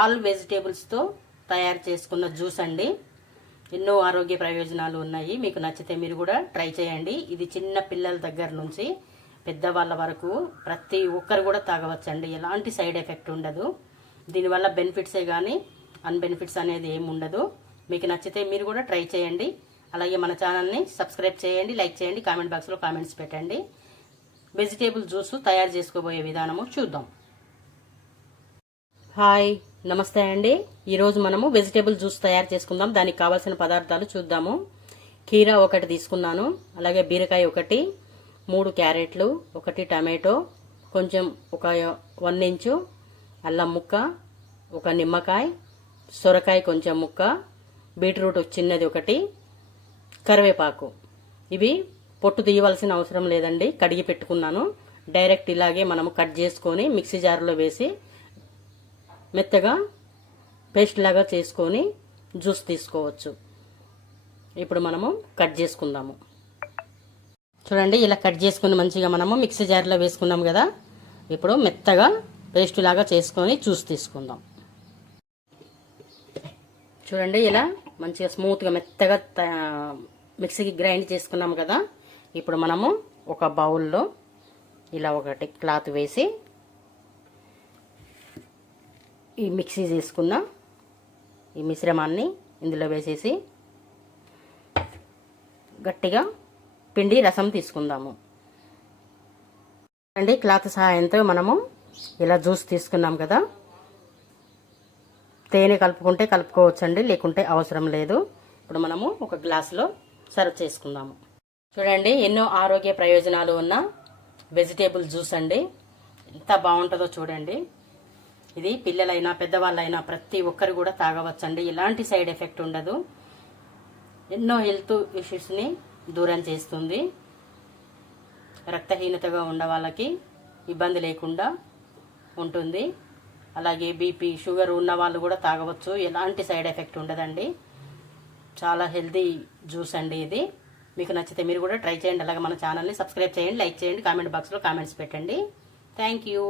All వెజిటేబుల్స్తో తయారు చేసుకున్న juice అండి. ఎన్నో ఆరోగ్య ప్రయోజనాలు ఉన్నాయి. మీకు నచ్చితే మీరు కూడా ట్రై చేయండి. ఇది చిన్న పిల్లల దగ్గర నుంచి పెద్దవాళ్ళ వరకు ప్రతి ఒక్కరు కూడా తాగవచ్చండి. ఎలాంటి సైడ్ ఎఫెక్ట్ ఉండదు. దీనివల్ల బెనిఫిట్సే కానీ అన్బెనిఫిట్స్ అనేది ఏమి ఉండదు. మీకు నచ్చితే మీరు కూడా ట్రై చేయండి. అలాగే మన ఛానల్ని సబ్స్క్రైబ్ చేయండి, లైక్ చేయండి, కామెంట్ బాక్స్లో కామెంట్స్ పెట్టండి. వెజిటేబుల్ జ్యూస్ తయారు చేసుకోబోయే విధానము చూద్దాం. హాయ్, నమస్తే అండి. ఈరోజు మనము వెజిటేబుల్ జ్యూస్ తయారు చేసుకుందాం. దానికి కావాల్సిన పదార్థాలు చూద్దాము. కీరా ఒకటి తీసుకున్నాను, అలాగే బీరకాయ ఒకటి, 3 క్యారెట్లు, 1 టమాటో, కొంచెం ఒక 1 ఇంచు అల్లం ముక్క, ఒక నిమ్మకాయ, సొరకాయ కొంచెం ముక్క, బీట్రూట్ చిన్నది ఒకటి, కరివేపాకు. ఇవి పొట్టు తీయవలసిన అవసరం లేదండి, కడిగి పెట్టుకున్నాను. డైరెక్ట్ ఇలాగే మనము కట్ చేసుకొని మిక్సీ జార్లో వేసి మెత్తగా పేస్ట్ లాగా చేసుకొని జ్యూస్ తీసుకోవచ్చు. ఇప్పుడు మనము కట్ చేసుకుందాము. చూడండి, ఇలా కట్ చేసుకుని మంచిగా మనము మిక్సీ జార్లో వేసుకున్నాం కదా. ఇప్పుడు మెత్తగా పేస్ట్ లాగా చేసుకొని జ్యూస్ తీసుకుందాం. చూడండి, ఇలా మంచిగా స్మూత్గా మెత్తగా మిక్సీకి గ్రైండ్ చేసుకున్నాం కదా. ఇప్పుడు మనము ఒక బౌల్లో ఇలా ఒకటి క్లాత్ వేసి ఈ మిక్సీ చేసుకున్న ఈ మిశ్రమాన్ని ఇందులో వేసేసి గట్టిగా పిండి రసం తీసుకుందాము. అండి, క్లాత్ సహాయంతో మనము ఇలా జ్యూస్ తీసుకున్నాం కదా. తేనె కలుపుకుంటే కలుపుకోవచ్చండి, లేకుంటే అవసరం లేదు. ఇప్పుడు మనము ఒక గ్లాసులో సర్వ్ చేసుకుందాము. చూడండి, ఎన్నో ఆరోగ్య ప్రయోజనాలు ఉన్న వెజిటేబుల్ జ్యూస్ అండి. ఎంత బాగుంటుందో చూడండి. ఇది పిల్లలైనా పెద్దవాళ్ళైనా ప్రతి ఒక్కరు కూడా తాగవచ్చండి. ఎలాంటి సైడ్ ఎఫెక్ట్ ఉండదు. ఎన్నో హెల్త్ ఇష్యూస్ని దూరం చేస్తుంది. రక్తహీనతగా ఉన్న వాళ్ళకి ఇబ్బంది లేకుండా ఉంటుంది. అలాగే బీపీ, షుగర్ ఉన్న వాళ్ళు కూడా తాగవచ్చు. ఎలాంటి సైడ్ ఎఫెక్ట్ ఉండదండి. చాలా హెల్తీ జ్యూస్ అండి ఇది. మీకు నచ్చితే మీరు కూడా ట్రై చేయండి. అలాగే మన ఛానల్ని సబ్స్క్రైబ్ చేయండి, లైక్ చేయండి, కామెంట్ బాక్స్లో కామెంట్స్ పెట్టండి. Thank you.